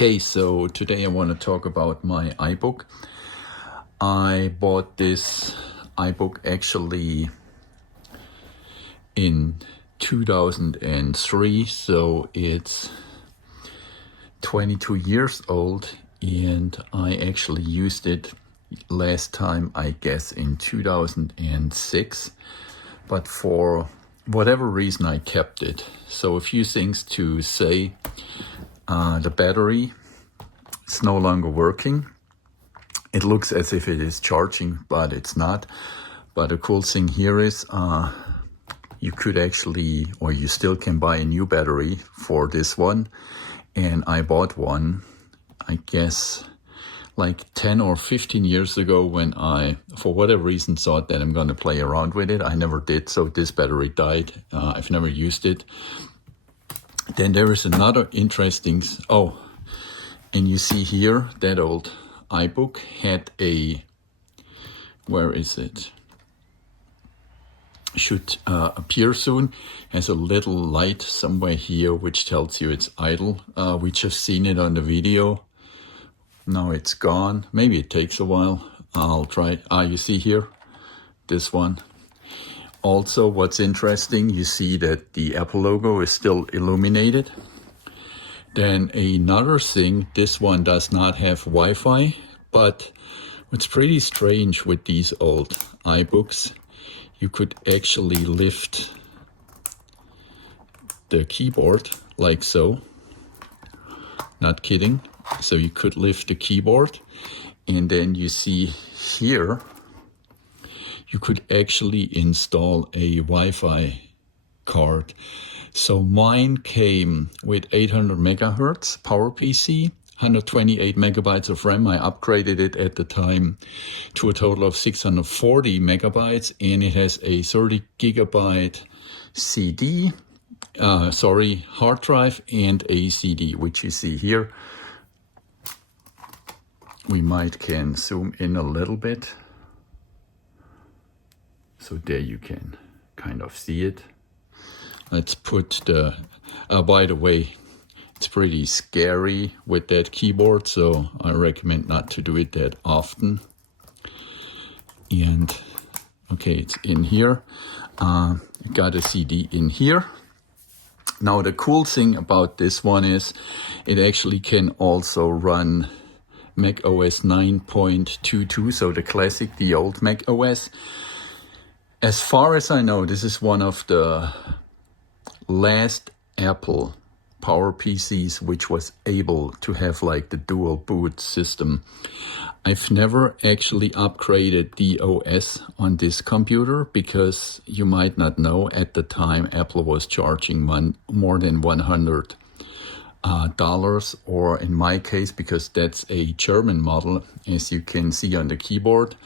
Okay, so today I want to talk about my iBook. I bought this iBook actually in 2003, so it's 22 years old, and I actually used it last time, I guess, in 2006, but for whatever reason I kept it. So a few things to say. The battery is no longer working. It looks as if it is charging, but it's not. But the cool thing here is you could actually, or you still can buy a new battery for this one. And I bought one, I guess, like 10 or 15 years ago when I, for whatever reason, thought that I'm going to play around with it. I never did, so this battery died. I've never used it. Then there is another interesting, and you see here that old iBook had a, where is it? Should appear soon, has a little light somewhere here which tells you it's idle. We just seen it on the video. Now it's gone. Maybe it takes a while. I'll try. You see here, this one. Also, what's interesting, you see that the Apple logo is still illuminated. Then another thing, this one does not have Wi-Fi, but what's pretty strange with these old iBooks, you could actually lift the keyboard like so. Not kidding. So you could lift the keyboard, and then you see here, you could actually install a Wi-Fi card. So mine came with 800 MHz PowerPC, 128 megabytes of RAM. I upgraded it at the time to a total of 640 megabytes, and it has a 30 gigabyte hard drive and a CD, which you see here. We can zoom in a little bit. So there you can kind of see it. Let's put the, by the way, it's pretty scary with that keyboard, so I recommend not to do it that often. And okay, it's in here. Got a CD in here. Now the cool thing about this one is it actually can also run Mac OS 9.22, so the classic, the old Mac OS. As far as I know, this is one of the last Apple PowerPCs which was able to have like the dual boot system. I've never actually upgraded the OS on this computer because you might not know, at the time Apple was charging more than $100, or in my case, because that's a German model, as you can see on the keyboard,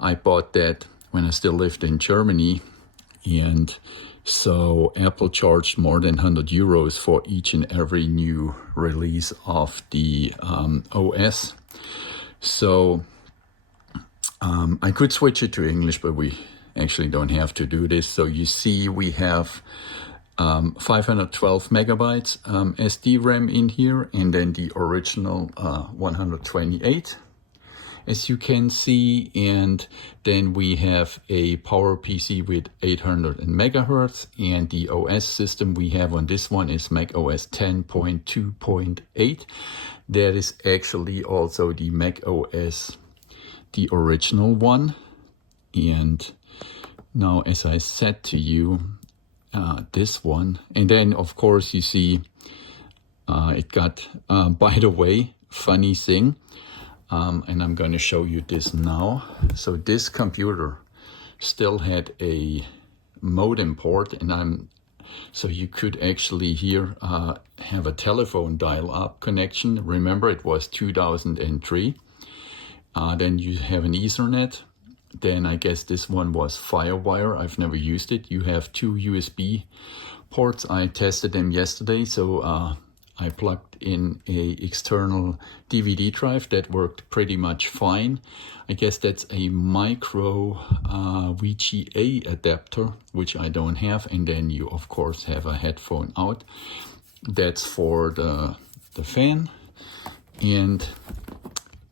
I bought that when I still lived in Germany, and so Apple charged more than 100 euros for each and every new release of the OS. So I could switch it to English, but we actually don't have to do this. So you see we have 512 megabytes SD RAM in here, and then the original 128. As you can see, and then we have a PowerPC with 800 megahertz, and the OS system we have on this one is Mac OS 10.2.8. That is actually also the Mac OS, the original one. And now, as I said to you, this one, and then of course you see it got, by the way, funny thing, and I'm going to show you this now. So this computer still had a modem port, and so you could actually here have a telephone dial-up connection. Remember, it was 2003. Then you have an Ethernet. Then I guess this one was FireWire. I've never used it. You have two USB ports. I tested them yesterday, so I plugged in a external DVD drive that worked pretty much fine. I guess that's a micro VGA adapter, which I don't have. And then you of course have a headphone out. That's for the fan. and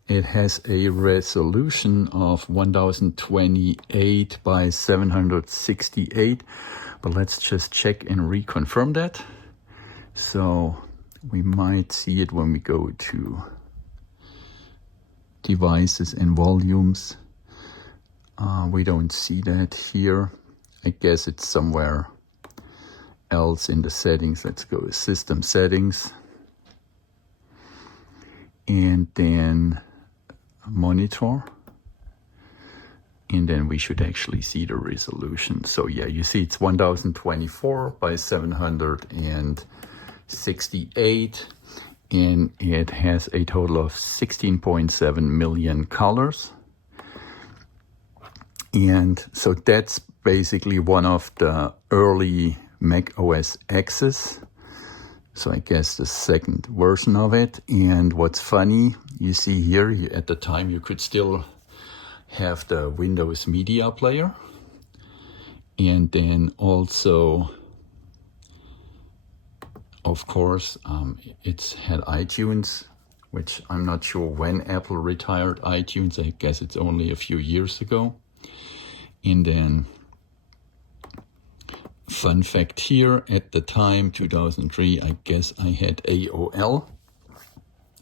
it has a resolution of 1028 by 768, but let's just check and reconfirm that. So we might see it when we go to devices and volumes. We don't see that here. I guess it's somewhere else in the settings. Let's go to system settings, and then monitor, and then we should actually see the resolution. So yeah, you see it's 1024 by 768, and it has a total of 16.7 million colors. And so that's basically one of the early Mac OS X's. So I guess the second version of it. And what's funny, you see here, at the time you could still have the Windows Media Player. And then also, of course, it's had iTunes, which I'm not sure when Apple retired iTunes. I guess it's only a few years ago. And then, fun fact here, at the time, 2003, I guess I had AOL.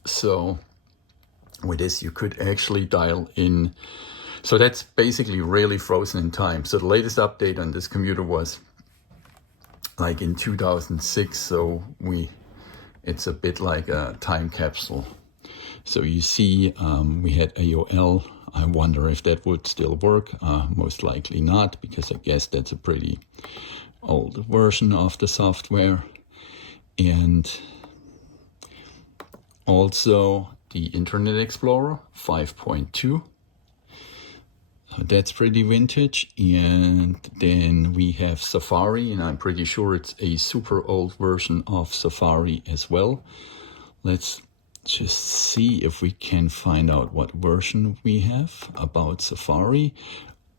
So with this, you could actually dial in. So that's basically really frozen in time. So the latest update on this computer was like in 2006. So it's a bit like a time capsule. So you see, we had AOL. I wonder if that would still work. Most likely not, because I guess that's a pretty old version of the software. And also the Internet Explorer 5.2. That's pretty vintage. And then we have Safari, and I'm pretty sure it's a super old version of Safari as well. Let's just see if we can find out what version we have about Safari.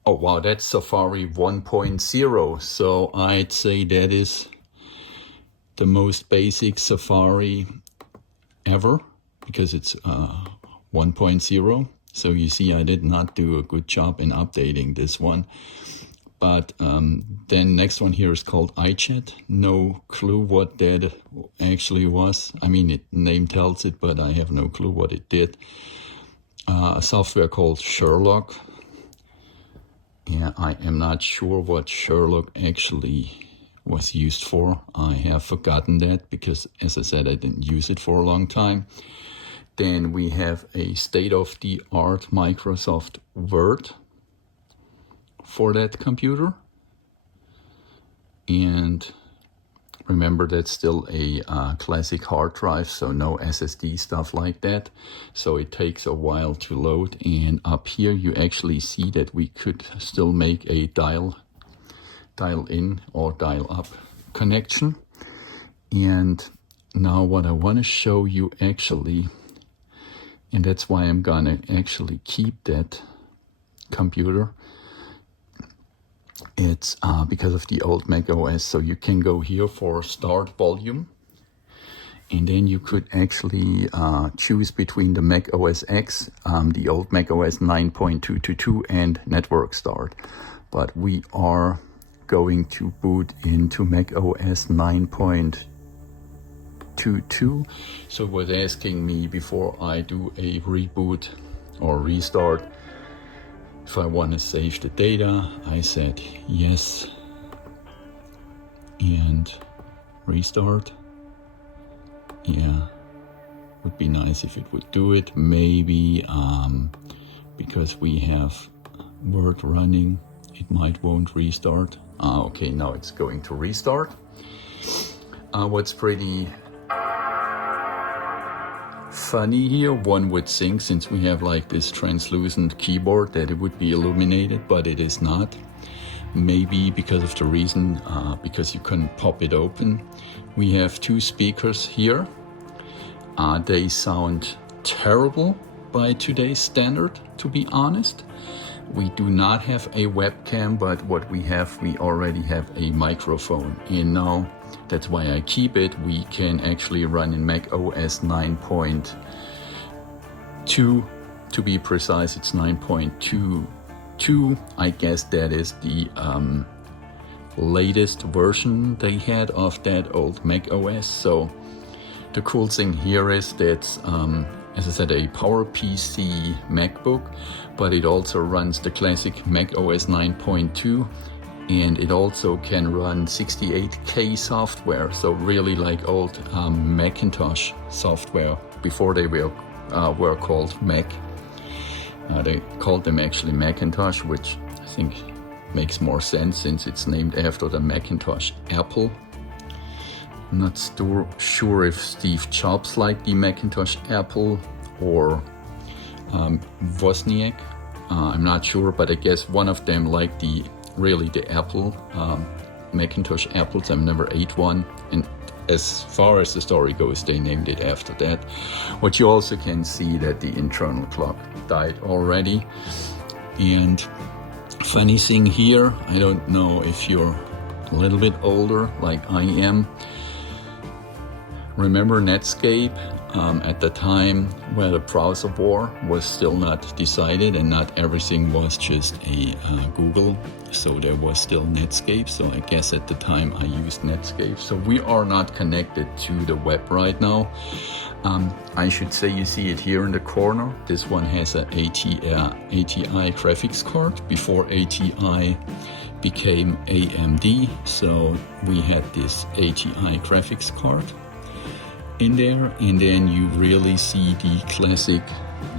Oh wow, that's Safari 1.0. So I'd say that is the most basic Safari ever, because it's 1.0. So you see, I did not do a good job in updating this one. But then next one here is called iChat. No clue what that actually was. I mean, it name tells it, but I have no clue what it did. A software called Sherlock. Yeah, I am not sure what Sherlock actually was used for. I have forgotten that because, as I said, I didn't use it for a long time. Then we have a state-of-the-art Microsoft Word for that computer. And remember, that's still a classic hard drive, so no SSD stuff like that. So it takes a while to load. And up here you actually see that we could still make a dial in or dial up connection. And now what I want to show you actually, and that's why I'm gonna actually keep that computer, it's because of the old Mac OS. So you can go here for start volume, and then you could actually choose between the Mac OS X, the old Mac OS 9.222, and network start. But we are going to boot into Mac OS 9.22. So it was asking me before I do a reboot or restart if I want to save the data. I said yes, and restart. Yeah, would be nice if it would do it. Maybe because we have Word running, it won't restart. Okay, now it's going to restart. What's pretty funny here, one would think, since we have like this translucent keyboard, that it would be illuminated, but it is not. Maybe because of the reason, because you can pop it open. We have two speakers here. They sound terrible by today's standard, to be honest. We do not have a webcam, but what we have, we already have a microphone. And now that's why I keep it. We can actually run in Mac OS 9.2. To be precise, it's 9.22. I guess that is the latest version they had of that old Mac OS. So the cool thing here is that, as I said, a PowerPC MacBook, but it also runs the classic Mac OS 9.2, and it also can run 68K software. So really like old Macintosh software before they were called Mac. They called them actually Macintosh, which I think makes more sense since it's named after the Macintosh Apple. I'm not sure if Steve Jobs liked the Macintosh Apple or Wozniak. I'm not sure, but I guess one of them liked the Apple, Macintosh Apples. I've never ate one, and as far as the story goes, they named it after that. What you also can see that the internal clock died already. And funny thing here, I don't know if you're a little bit older like I am. Remember Netscape at the time where the browser war was still not decided and not everything was just a Google. So there was still Netscape. So I guess at the time I used Netscape. So we are not connected to the web right now. I should say you see it here in the corner. This one has an ATI graphics card before ATI became AMD. So we had this ATI graphics card in there, and then you really see the classic,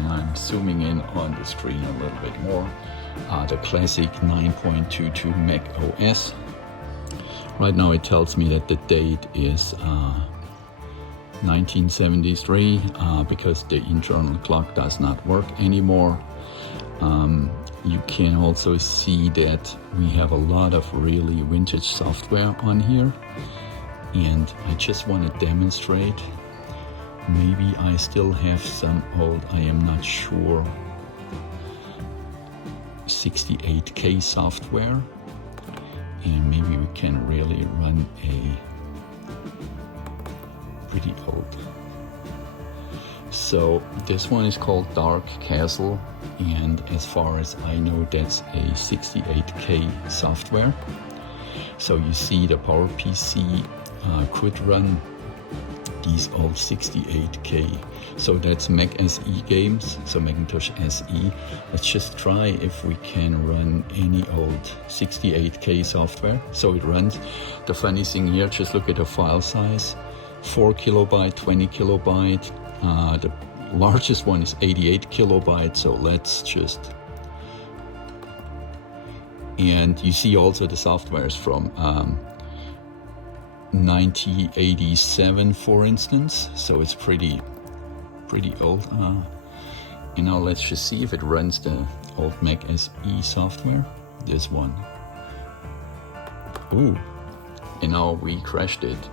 I'm zooming in on the screen a little bit more, the classic 9.22 Mac OS. Right now it tells me that the date is 1973 because the internal clock does not work anymore. You can also see that we have a lot of really vintage software on here. And I just want to demonstrate, maybe I still have some old, I am not sure, 68K software, and maybe we can really run a pretty old. So this one is called Dark Castle, and as far as I know, that's a 68K software. So you see the PowerPC could run these old 68K. So that's Mac SE games, so Macintosh SE. Let's just try if we can run any old 68K software. So it runs. The funny thing here, just look at the file size, 4 kilobyte, 20 kilobyte. The largest one is 88 kilobytes. So let's just, and you see also the software is from 1987, for instance, so it's pretty old. And now let's just see if it runs the old Mac SE software. This one. Ooh, and now we crashed it.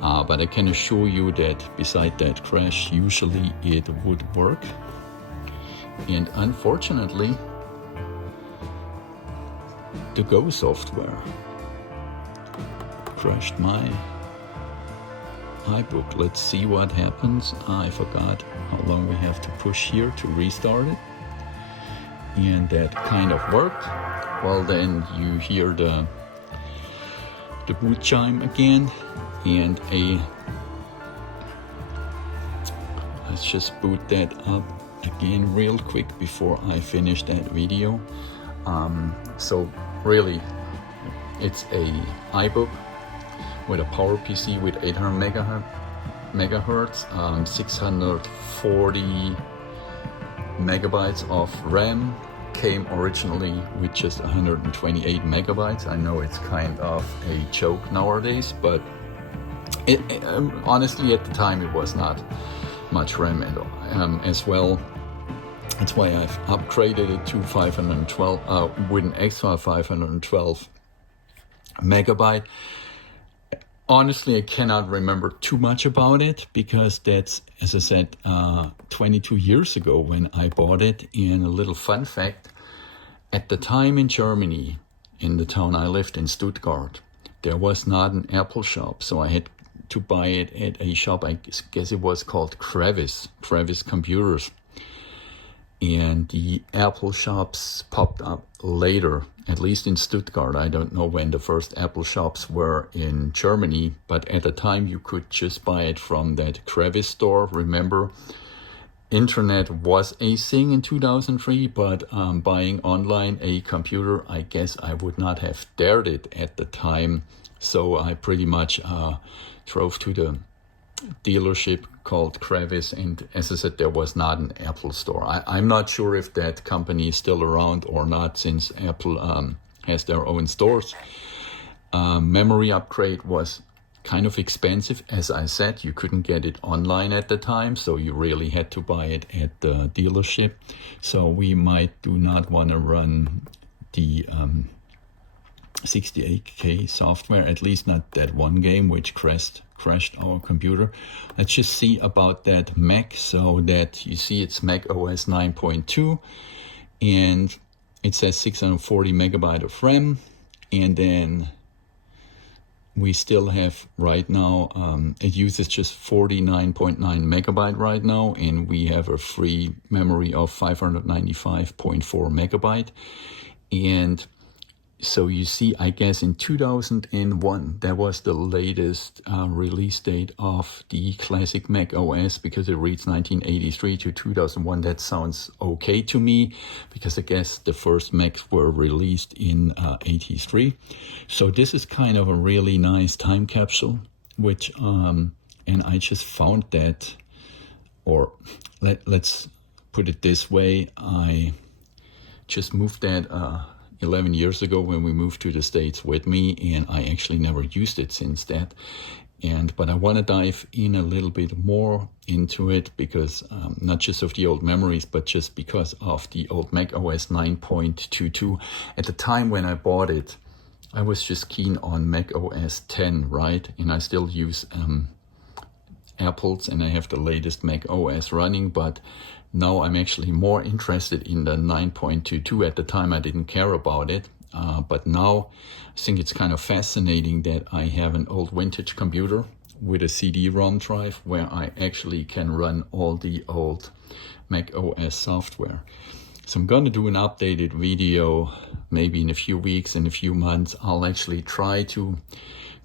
But I can assure you that beside that crash, usually it would work. And unfortunately, the Go software crashed my iBook. Let's see what happens. I forgot how long we have to push here to restart it. And that kind of worked. Well, then you hear the boot chime again, and let's just boot that up again real quick before I finish that video. So really, it's a iBook with a PowerPC with 800 megahertz, 640 megabytes of RAM. Came originally with just 128 megabytes. I know it's kind of a joke nowadays, but honestly at the time it was not much RAM as well. That's why I've upgraded it to 512 with an extra 512 megabyte. Honestly, I cannot remember too much about it because that's, as I said, 22 years ago when I bought it. And a little fun fact, at the time in Germany, in the town I lived in, Stuttgart, there was not an Apple shop, so I had to buy it at a shop, I guess it was called Crevice Computers. And the Apple shops popped up later, at least in Stuttgart. I don't know when the first Apple shops were in Germany, but at the time you could just buy it from that Crevice store. Remember, internet was a thing in 2003, but buying online a computer, I guess I would not have dared it at the time. So I pretty much drove to the dealership called Crevice, and as I said, there was not an Apple store. I'm not sure if that company is still around or not, since Apple has their own stores. Memory upgrade was kind of expensive. As I said, you couldn't get it online at the time, so you really had to buy it at the dealership. So we do not want to run the 68K software, at least not that one game which crashed our computer. Let's just see about that Mac. So that you see, it's Mac OS 9.2, and it says 640 megabyte of RAM, and then we still have right now, it uses just 49.9 megabyte right now, and we have a free memory of 595.4 megabyte. And so you see, I guess in 2001, that was the latest release date of the classic Mac OS, because it reads 1983 to 2001. That sounds okay to me, because I guess the first Macs were released in 83. So this is kind of a really nice time capsule, which, and I just found that, or let's put it this way, I just moved that 11 years ago when we moved to the States with me, and I actually never used it since that. But I want to dive in a little bit more into it, because not just of the old memories, but just because of the old Mac OS 9.22. At the time when I bought it, I was just keen on Mac OS 10, right? And I still use Apple's, and I have the latest Mac OS running, but now I'm actually more interested in the 9.22. At the time I didn't care about it, but now I think it's kind of fascinating that I have an old vintage computer with a CD-ROM drive where I actually can run all the old Mac OS software. So I'm going to do an updated video maybe in a few weeks, in a few months. I'll actually try to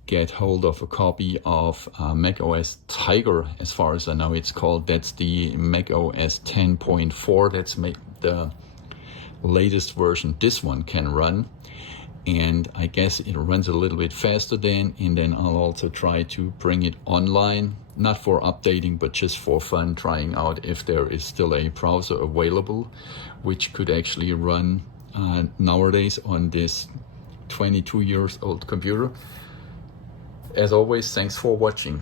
get hold of a copy of Mac OS Tiger, as far as I know it's called. That's the Mac OS 10.4. That's the latest version this one can run. And I guess it runs a little bit faster then. And then I'll also try to bring it online, not for updating, but just for fun, trying out if there is still a browser available, which could actually run nowadays on this 22 years old computer. As always, thanks for watching.